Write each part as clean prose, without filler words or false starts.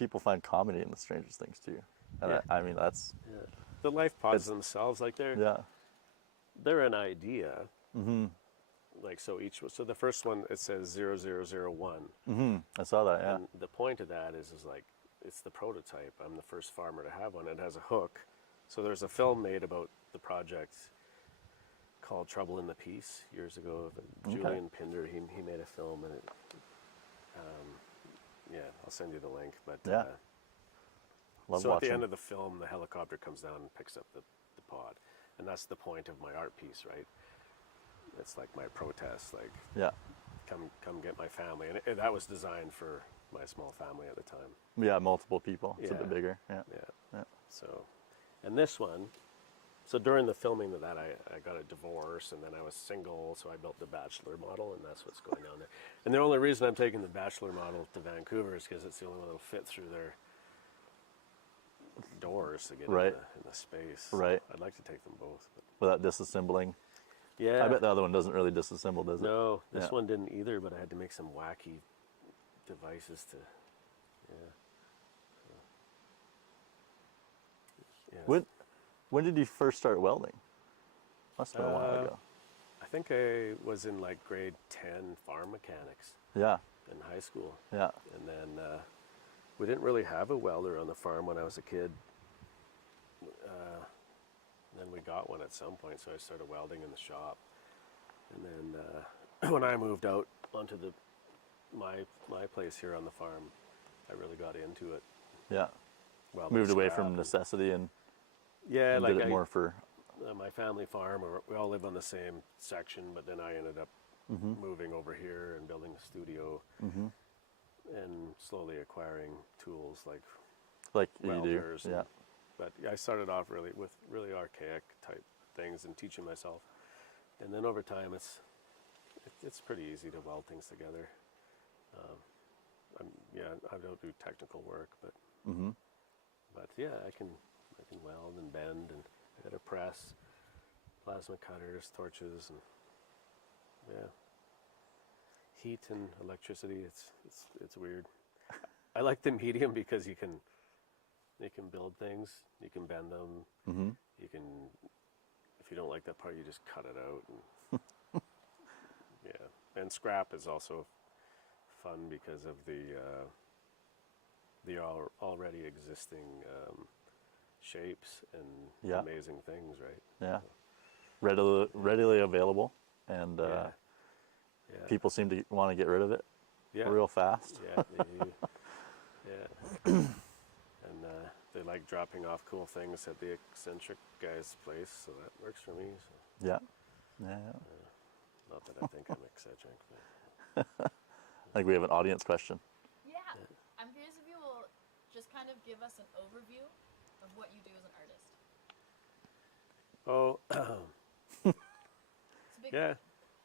people find comedy in the strangest things too. And Yeah. I mean, that's The life pods themselves, like yeah. they're an idea. Like so the first one it says 0001. I saw that. Yeah. And the point of that is like it's the prototype. I'm the first farmer to have one. It has a hook. So there's a film made about the project called Trouble in the Peace years ago. Julian Pinder, he made a film, and I'll send you the link. But Yeah. Love so at the watching. end of the film, the helicopter comes down and picks up the pod, and that's the point of my art piece, right? It's like my protest, like Yeah. come get my family, and that was designed for my small family at the time. Yeah. Multiple people. It's a Yeah. bit bigger. Yeah. Yeah. So, and this one, so during the filming of that, I got a divorce, and then I was single, so I built the bachelor model, and that's what's going on there. And the only reason I'm taking the bachelor model to Vancouver is because it's the only one that'll fit through their doors to get Right. in the space. Right. I'd like to take them both. But Without disassembling. yeah. I bet the other one doesn't really disassemble, does it? No, this Yeah. one didn't either, but I had to make some wacky devices to, yeah. When did you first start welding? Must have been a while ago. I think I was in like grade 10 farm mechanics Yeah. in high school. Yeah. And then we didn't really have a welder on the farm when I was a kid. Then we got one at some point, so I started welding in the shop. And then when I moved out onto my place here on the farm, I really got into it. Yeah. Welding Moved away scrap from and- necessity and Yeah, did it more for. my family farm. We all live on the same section, but then I ended up moving over here and building a studio, and slowly acquiring tools like Like you do. welders. Yeah. But I started off with really archaic type things and teaching myself, and then over time it's pretty easy to weld things together. I don't do technical work, but yeah, I can weld and bend, and I got a press, plasma cutters, torches, and yeah, heat and electricity. It's weird. I like the medium because you can build things, you can bend them, you can, if you don't like that part, you just cut it out. And yeah, and scrap is also fun because of the already existing shapes and Yeah. amazing things, right? Yeah. Readily available, and Yeah. people seem to want to get rid of it real fast. Yeah, they do. Yeah. And they like dropping off cool things at the eccentric guy's place, so that works for me. So. Yeah. Yeah. Not that I think I'm eccentric, but I think we have an audience question. Yeah. I'm curious if you will just kind of give us an overview of what you do as an artist. oh, It's a big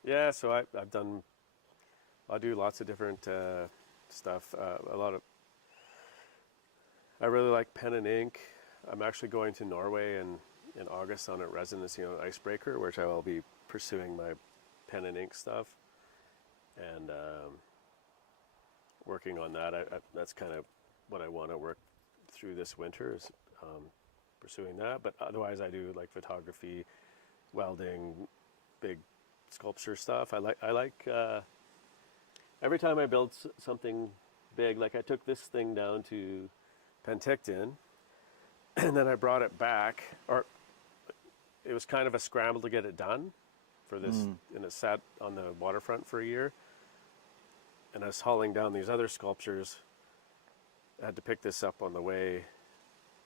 yeah. So I do lots of different stuff. I really like pen and ink. I'm actually going to Norway in August on a residency on Icebreaker, which I will be pursuing my pen and ink stuff, and working on that. That's kind of what I want to work through this winter, is pursuing that. But otherwise, I do like photography, welding, big sculpture stuff. I like every time I build something big. Like I took this thing down to Penticton, and then I brought it back, or it was kind of a scramble to get it done for this, and it sat on the waterfront for a year, and I was hauling down these other sculptures. I had to pick this up on the way,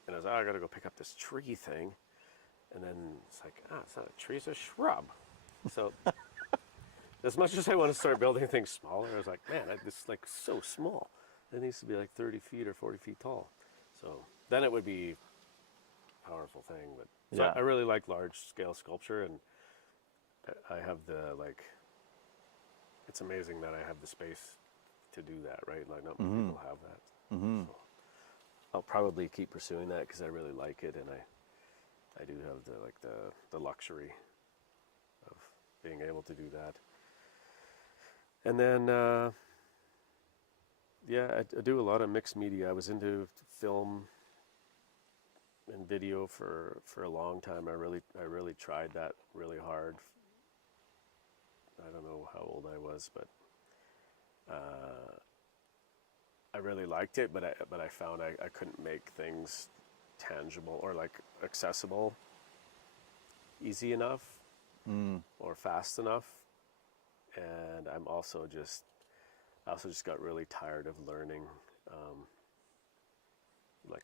and I was like, I gotta go pick up this tree thing, and then it's like, it's not a tree, it's a shrub. So as much as I want to start building things smaller, I was like, man, this is like so small. It needs to be like 30 feet or 40 feet tall. So then it would be a powerful thing. But so Yeah. I really like large scale sculpture, and I have it's amazing that I have the space to do that, right? Like not many people have that. So I'll probably keep pursuing that because I really like it, and I do have the luxury of being able to do that. And then Yeah, I do a lot of mixed media. I was into film and video for a long time. I really tried that really hard. I don't know how old I was, but I really liked it. But I found I couldn't make things tangible or like accessible easy enough or fast enough. And I also just got really tired of learning like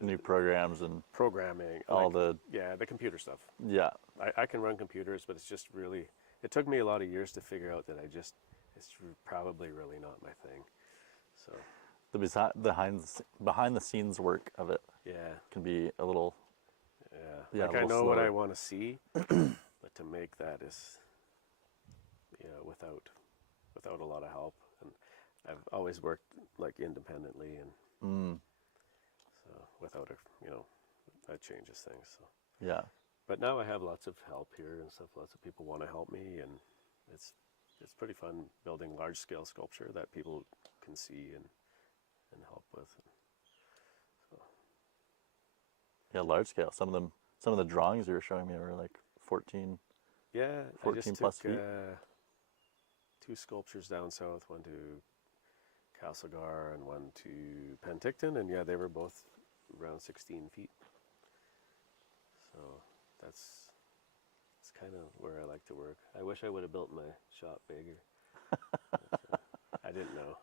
New programs and programming, all like, the computer stuff. yeah. I can run computers, but it's just really, it took me a lot of years to figure out that it's probably really not my thing. So The behind the scenes work of it yeah, can be a little like a I little know what I slower. want to see, but to make that is without a lot of help. And I've always worked like independently, and so without that changes things. So. Yeah. But now I have lots of help here and stuff. Lots of people want to help me, and it's pretty fun building large scale sculpture that people can see and help with. So. Yeah, large scale. Some of the drawings you were showing me were like 14 Yeah, 14 I just plus took feet. 2 sculptures down south, one to Castlegar and one to Penticton, and yeah, they were both around 16 feet. So that's kind of where I like to work. I wish I would have built my shop bigger. But, I didn't know.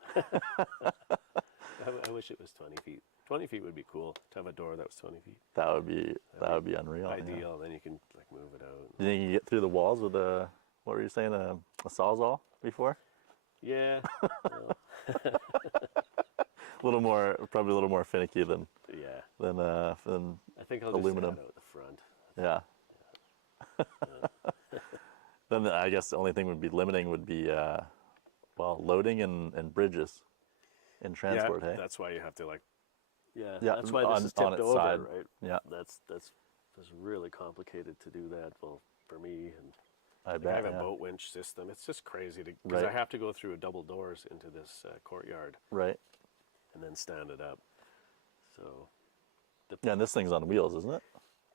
I wish it was 20 feet. 20 feet would be cool to have a door that was 20 feet. That would be unreal. Ideal. Yeah. Then you can like move it out. Do you think you can get through the walls with what were you saying, a sawzall before? Yeah. Well, Probably a little more finicky than yeah. than I think I'll just aluminum. add out the front. Yeah. Then I guess the only thing would be limiting would be loading and bridges in transport. Yeah, Hey. that's why you have to like. Yeah, Yeah, that's why this is on tipped its over, side. right? Yeah. That's really complicated to do that. Well, for me, and I like, bet. I have a Yeah. boat winch system. It's just crazy because Right. I have to go through double doors into this courtyard Right. and then stand it up. So. Yeah, and this thing's on wheels, isn't it?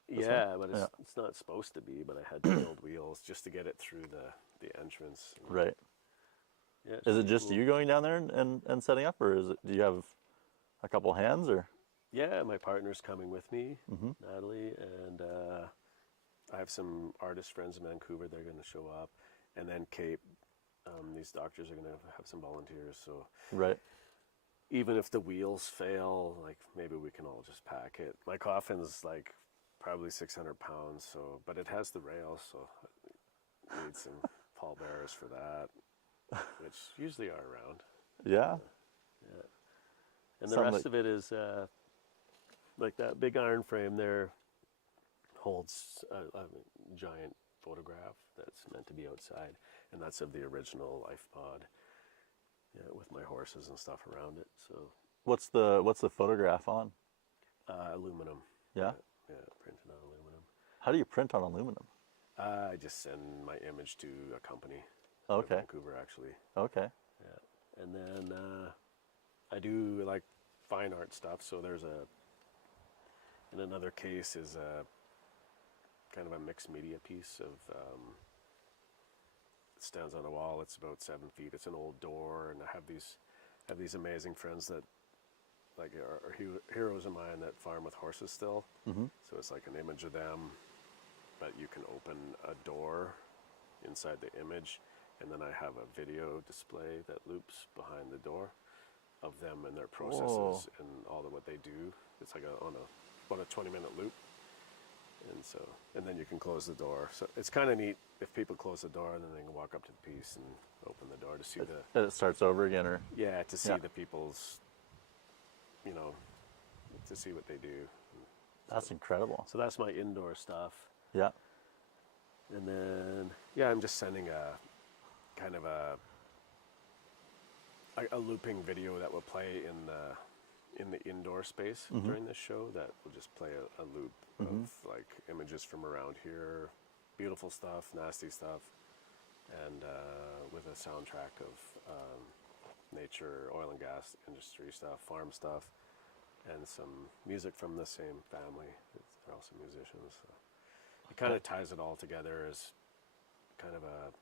Yeah, but Yeah. it's not supposed to be. But I had to build wheels just to get it through the entrance. Right. Yeah. it's Is it pretty just cool. you going down there and setting up, or do you have a couple hands, or? Yeah, my partner's coming with me, Mm-hmm. Natalie, and I have some artist friends in Vancouver. They're going to show up, and then Cape. These doctors are going to have some volunteers. So Right. even if the wheels fail, like maybe we can all just pack it. My coffin's like probably 600 pounds, so but it has the rails, so I need some pallbearers for that, which usually are around. Yeah. Yeah. And the Something rest of it is like that big iron frame there holds a giant photograph that's meant to be outside, and that's of the original life pod. Yeah, with my horses and stuff around it. So What's the photograph on? aluminum. Yeah. Yeah, printed on aluminum. How do you print on aluminum? I just send my image to a company. Okay. In Vancouver, actually. Okay. Yeah, and then I do like fine art stuff. So there's in another case is a kind of a mixed media piece of. It stands on a wall. It's about 7 feet. It's an old door, and I have these amazing friends that like are heroes of mine that farm with horses still. Mm-hmm. So it's like an image of them, but you can open a door inside the image, and then I have a video display that loops behind the door of them and their processes and all of what they do. It's like about a 20-minute loop. And then you can close the door. So it's kind of neat if people close the door and then they can walk up to the piece and open the door to see It starts over again, or? to see Yeah. the people's, to see what they do. That's incredible. So that's my indoor stuff. Yeah. And then, I'm just sending a kind of a looping video that will play in the indoor space during this show that will just play a loop of like images from around here, beautiful stuff, nasty stuff, and with a soundtrack of nature, oil and gas industry stuff, farm stuff, and some music from the same family. They're also musicians. So it kind of ties it all together as kind of a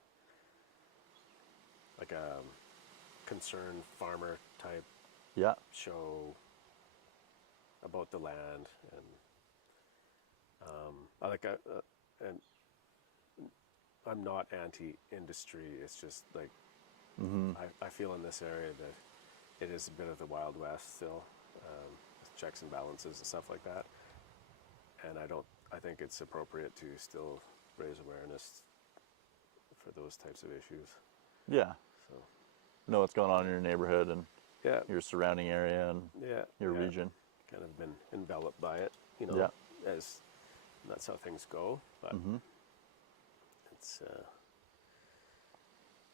concerned farmer type Yeah. show about the land, and I like and I'm not anti-industry. It's just like I feel in this area that it is a bit of the Wild West still, with checks and balances and stuff like that. And I think it's appropriate to still raise awareness for those types of issues. Yeah. So Know what's going on in your neighborhood and yeah, your surrounding area and your yeah. region. Kind of been enveloped by it, you know, Yeah. as that's how things go. But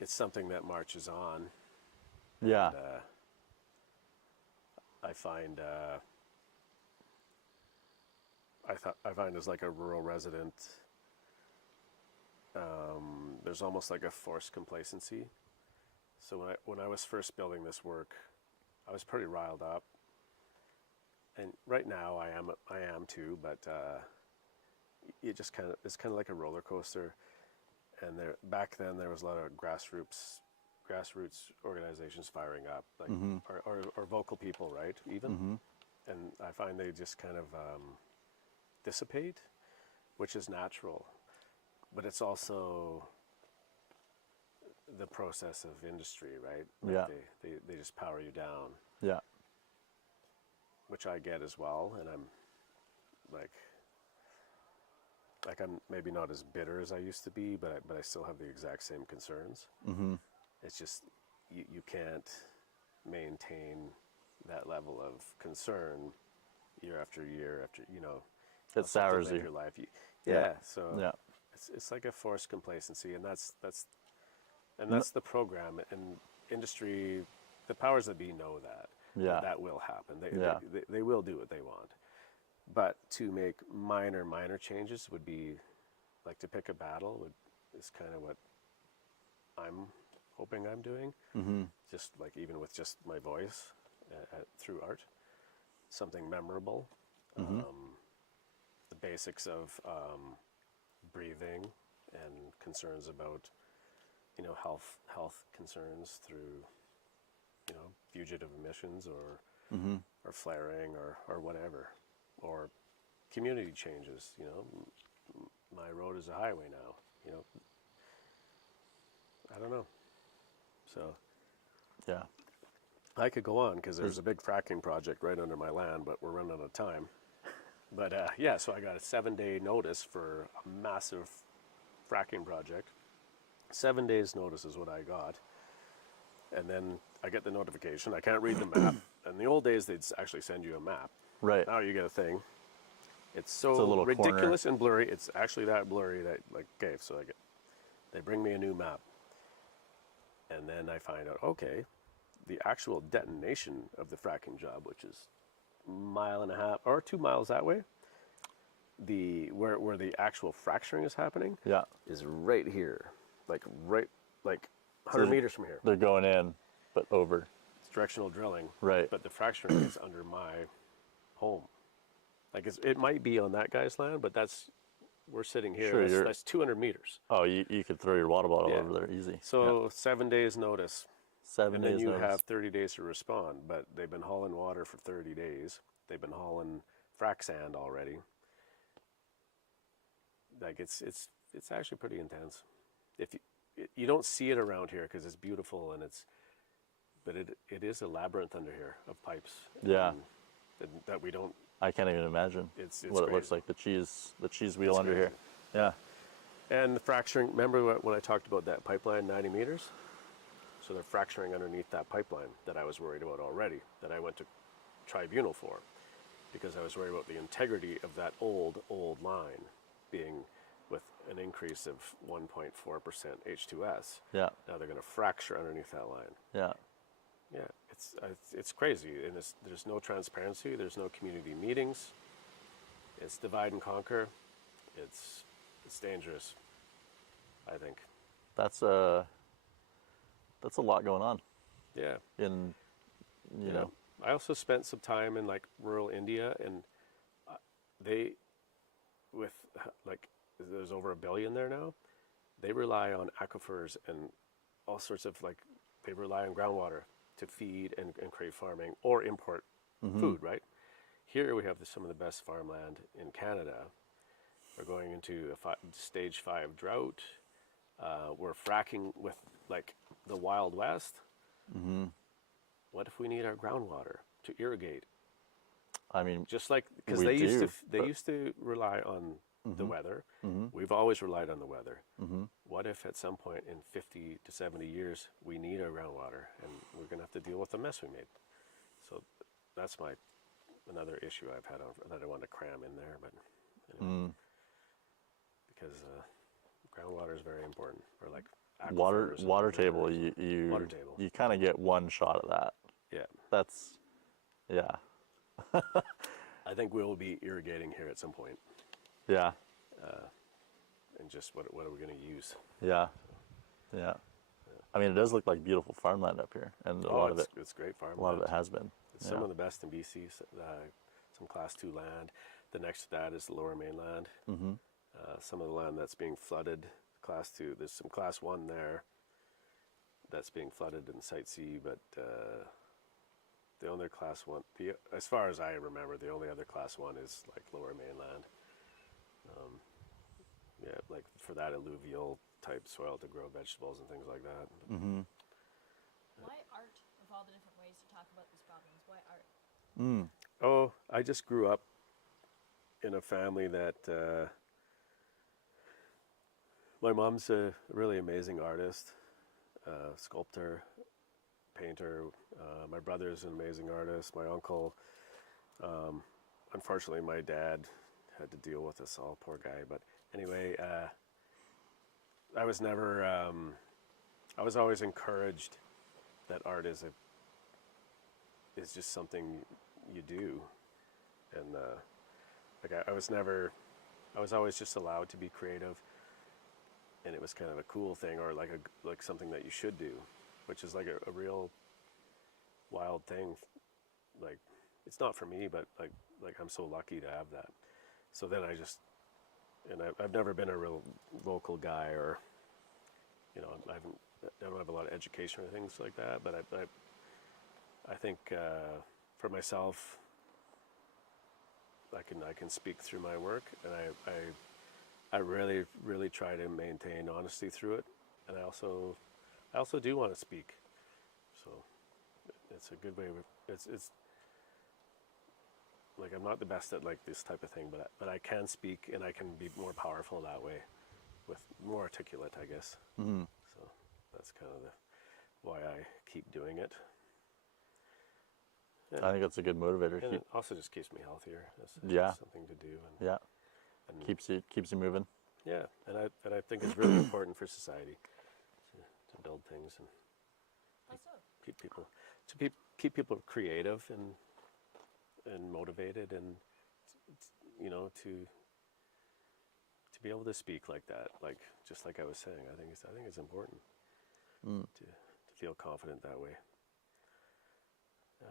it's something that marches on. Yeah. And, I find I find as like a rural resident, there's almost like a forced complacency. So when I was first building this work, I was pretty riled up, and right now I am too. But it's kind of like a roller coaster. And back then there was a lot of grassroots organizations firing up, like or vocal people, right? Even, and I find they just kind of dissipate, which is natural, but it's also the process of industry, right? Like they just power you down. Yeah. Which I get as well, and I'm like I'm maybe not as bitter as I used to be, but I still have the exact same concerns. It's just you can't maintain that level of concern year after year after, you know. It sours live you. your life. So Yeah. it's like a forced complacency, and that's the program and industry. The powers that be know that. Yeah. That will happen. They will do what they want. But to make minor changes would be like to pick a battle is kind of what I'm hoping I'm doing. Just like even with just my voice through art, something memorable. The basics of breathing and concerns about, you know, health concerns through, you know, fugitive emissions or flaring or whatever. Or community changes, you know. My road is a highway now, you know. I don't know. So Yeah. I could go on because there's a big fracking project right under my land, but we're running out of time. But so I got a 7-day notice for a massive fracking project. 7 days notice is what I got. And then I get the notification. I can't read the map. In the old days, they'd actually send you a map. Right. Now you get a thing. It's a so little ridiculous and blurry. It's actually that blurry that, like, okay, so they bring me a new map. And then I find out, okay, the actual detonation of the fracking job, which is 1.5 miles or 2 miles that way, where the actual fracturing is happening, is right here, like 100 meters from here. They're going in, but over. It's directional drilling, Right. But the fracturing is under my home. Like it might be on that guy's land, but we're sitting here. Sure, that's 200 meters. Oh, you could throw your water bottle over there easy. So 7 days notice. 7 and days then you notice. have 30 days to respond. But they've been hauling water for 30 days. They've been hauling frac sand already. Like it's actually pretty intense. If you don't see it around here because it's beautiful but it is a labyrinth under here of pipes. Yeah. And that we don't. I can't even imagine It's what it looks crazy. like, the cheese wheel under crazy. here. Yeah. And the fracturing, remember when I talked about that pipeline, 90 meters? So they're fracturing underneath that pipeline that I was worried about already, that I went to tribunal for, because I was worried about the integrity of that old line being with an increase of 1.4% H2S. Yeah. Now they're going to fracture underneath that line. Yeah. Yeah, it's crazy, and there's no transparency. There's no community meetings. It's divide and conquer. It's dangerous, I think. That's a lot going on. Yeah. in, you Yeah. know. I also spent some time in like rural India, and they, with like, there's over 1 billion there now. They rely on aquifers and all sorts of like, they rely on groundwater to feed and create farming or import food, right? Here we have some of the best farmland in Canada. We're going into a stage 5 drought. We're fracking with like the Wild West. What if we need our groundwater to irrigate? I mean, Just like, because we they used do, to they but- used to rely on the weather. We've always relied on the weather. What if at some point in 50 to 70 years we need our groundwater and we're going to have to deal with the mess we made? So that's another issue I've had that I want to cram in there, but anyway, because groundwater is very important, or like aquifers and water table, rivers and water you table. you kind of get one shot of that. Yeah, That's, yeah, I think we'll be irrigating here at some point, yeah, and just what are we going to use? yeah, yeah. I mean, it does look like beautiful farmland up here, and a lot of it, it's great farmland. a lot of it has been. It's some of the best in BC. Some Class 2 land. The next to that is the Lower Mainland. Some of the land that's being flooded, Class 2. There's some Class 1 there that's being flooded in Site C, but the only Class 1, as far as I remember, the only other Class 1 is like Lower Mainland. Yeah, like for that alluvial type soil to grow vegetables and things like that. Why art? Of all the different ways to talk about these problems, why art? Oh, I just grew up in a family that my mom's a really amazing artist, sculptor, painter. My brother's an amazing artist. My uncle, unfortunately, my dad had to deal with us all, poor guy. But anyway, I was never, I was always encouraged that art is just something you do. And like I was always just allowed to be creative, and it was kind of a cool thing, or like something that you should do, which is like a real wild thing. Like, it's not for me, but like I'm so lucky to have that. So then I've never been a real vocal guy, or I don't have a lot of education or things like that. But I think for myself, I can speak through my work, and I really, really try to maintain honesty through it. And I also do want to speak. So it's a good way. It's like, I'm not the best at like this type of thing, but I can speak, and I can be more powerful that way, with more articulate, I guess. So that's kind of why I keep doing it. And, I think that's a good motivator. and it also just keeps me healthier. It's Yeah. something to do. Yeah, And keeps you moving. yeah, and I think it's really important for society to build things and How so? keep people creative and motivated, and to be able to speak like that, like just like I was saying. I think it's important to feel confident that way. Yeah.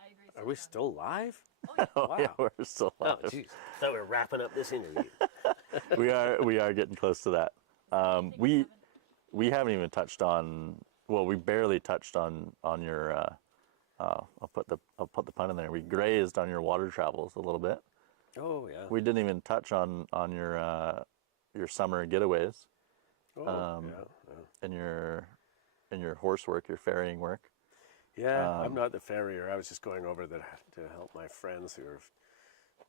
I agree. Are we so still live? Oh, yeah, Wow. we're still Oh, live. jeez. Thought we were wrapping up this interview. we are getting close to that. We haven't even touched on. Well, we barely touched on your. I'll put the pun in there. We grazed on your water travels a little bit. Oh yeah. We didn't even touch on your summer getaways Oh yeah. and your horse work, your ferrying work. Yeah, I'm not the farrier. I was just going over to help my friends who are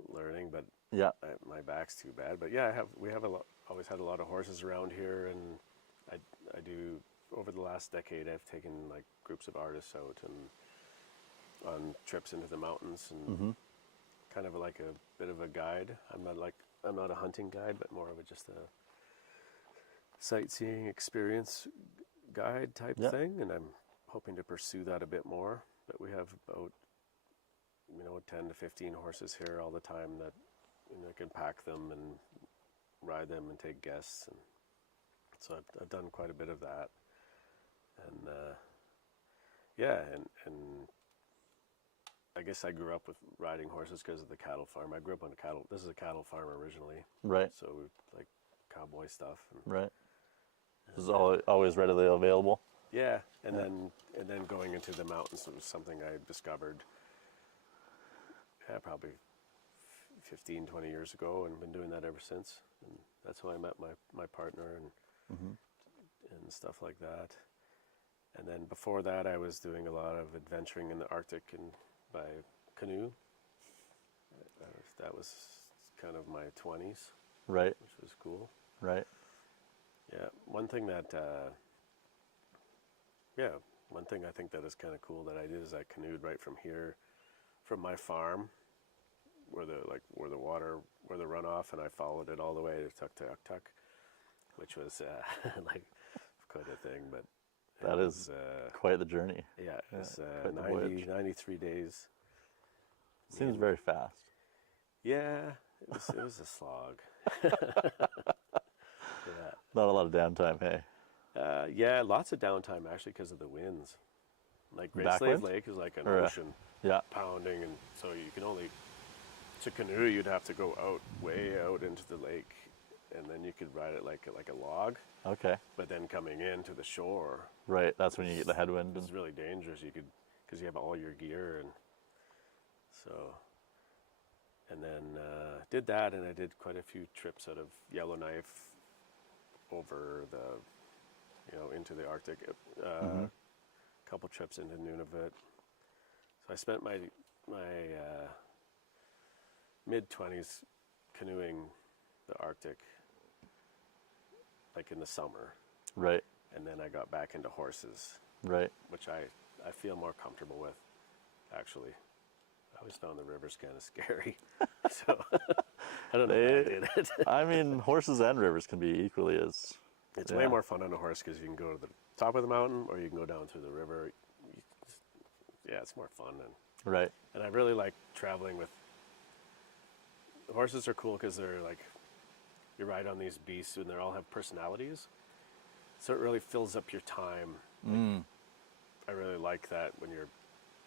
learning, but Yeah. my back's too bad. But yeah, we have always had a lot of horses around here, and I do. Over the last decade, I've taken like groups of artists out and on trips into the mountains, and kind of like a bit of a guide. I'm not a hunting guide, but more of just a sightseeing experience guide type Yeah. thing, and I'm hoping to pursue that a bit more. But we have about 10 to 15 horses here all the time that I can pack them and ride them and take guests, and So I've done quite a bit of that, and yeah, and I guess I grew up with riding horses because of the cattle farm. I grew up on a cattle. This is a cattle farm originally, Right. so like cowboy stuff. And, Right. This is always readily available. yeah, and then going into the mountains was something I discovered. Yeah, probably 15, 20 years ago, and been doing that ever since. And that's how I met my partner and stuff like that. And then before that, I was doing a lot of adventuring in the Arctic and by canoe. That was kind of my 20s, Right. which was cool. Right. Yeah, one thing I think that is kind of cool that I did is I canoed right from here, from my farm, where the runoff, and I followed it all the way to Tuktoyaktuk, which was like quite a thing. But That is quite the journey. yeah, it was quite the voyage. 93 days. Seems very fast. Yeah, it was a slog. Yeah. Not a lot of downtime, hey? Yeah, lots of downtime actually because of the winds. Like Great Backwind? Slave Lake is like an Or, ocean Yeah. pounding, and so you can only to canoe you'd have to go way out into the lake, and then you could ride it like a log. Okay. But then coming into the shore, Right. That's when you get the headwind. it's really dangerous. Because you have all your gear, and so. And then did that, and I did quite a few trips out of Yellowknife over into the Arctic. A couple trips into Nunavut. So I spent my mid-20s canoeing the Arctic, like in the summer, Right. and then I got back into horses, Right. which I feel more comfortable with, actually. I always found the rivers kind of scary, so I don't know why I did it. I mean, horses and rivers can be equally as. It's way more fun on a horse because you can go to the top of the mountain or you can go down through the river. It's more fun, Right. and I really like traveling with. Horses are cool because they're like, you ride on these beasts and they all have personalities, so it really fills up your time. I really like that when you're.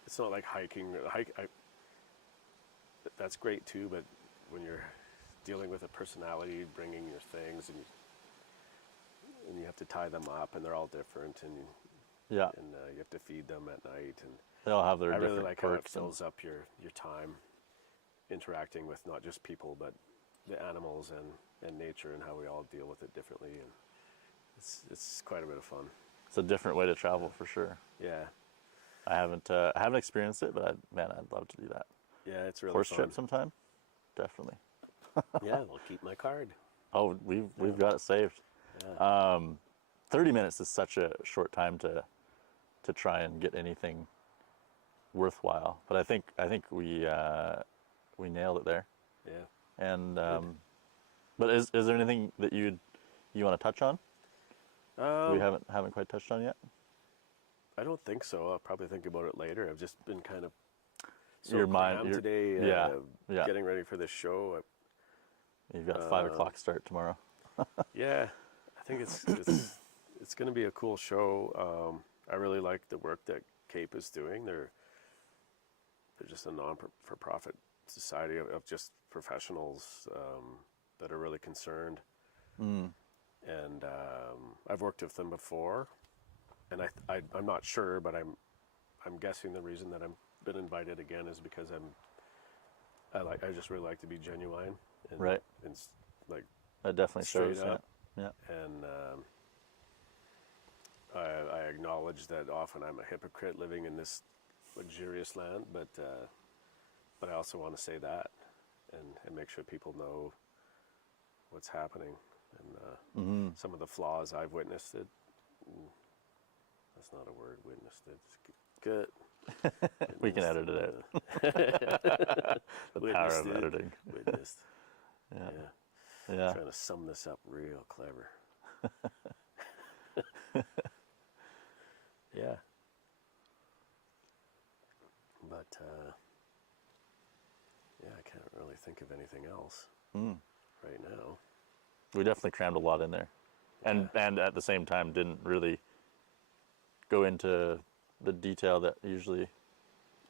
It's not like hiking. That's great too, but when you're dealing with a personality, bringing your things, and you have to tie them up, and they're all different, and Yeah. you have to feed them at night, and They all have their I different really like how it quirks. And- fills up your time interacting with not just people, but the animals and nature, and how we all deal with it differently, and it's quite a bit of fun. It's a different way to travel for sure. Yeah, I haven't experienced it, but I'd love to do that. yeah, it's really Horse fun. trip sometime, definitely. Yeah, we'll keep my card. Oh, we've got it saved. Yeah. 30 minutes is such a short time to try and get anything worthwhile. But I think we nailed it there. Yeah. And but is there anything that you want to touch on? We haven't quite touched on yet. I don't think so. I'll probably think about it later. I've just been kind of so Your mind- crammed your- today, yeah. getting ready for this show. You've got 5 o'clock start tomorrow. Yeah, I think it's going to be a cool show. I really like the work that CAPE is doing. They're just a non-for-profit society of just professionals that are really concerned. And I've worked with them before, and I'm not sure, but I'm guessing the reason that I've been invited again is because I just really like to be genuine, and, Right. and like That definitely straight shows. up. Yeah. And I acknowledge that often I'm a hypocrite living in this luxurious land, but I also want to say that and make sure people know what's happening and some of the flaws I've witnessed. That's not a word, witnessed it. It's good. We can edit it out. The power of editing. Witnessed. Yeah. Yeah. Yeah. Trying to sum this up real clever. Yeah. But, yeah, I can't really think of anything else right now. We definitely crammed a lot in there. and at the same time didn't really go into the detail that usually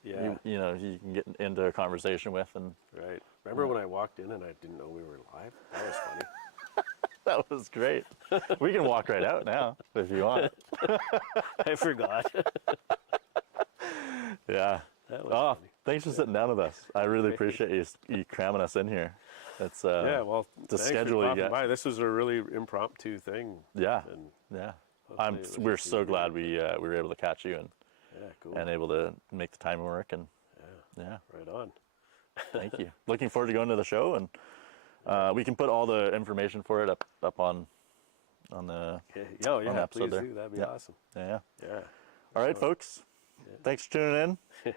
Yeah. you know you can get into a conversation with. And Right. Remember when I walked in and I didn't know we were live? That was funny. that was great. We can walk right out now if you want. I forgot. Yeah. That was Oh, funny. thanks for sitting down with us. I really appreciate you cramming us in here. It's Yeah, well, the thanks schedule for you popping got. by. This was a really impromptu thing. Yeah, And yeah. hopefully it was We're just so easy. glad we were able to catch you Yeah, cool. and able to make the time work. And Yeah, yeah, right on. thank you. Looking forward to going to the show, and we can put all the information for it up on the Okay. Oh, the yeah, episode please there. do. That'd be Yeah. awesome. yeah. Yeah. All right, folks. Thanks for tuning in. Tune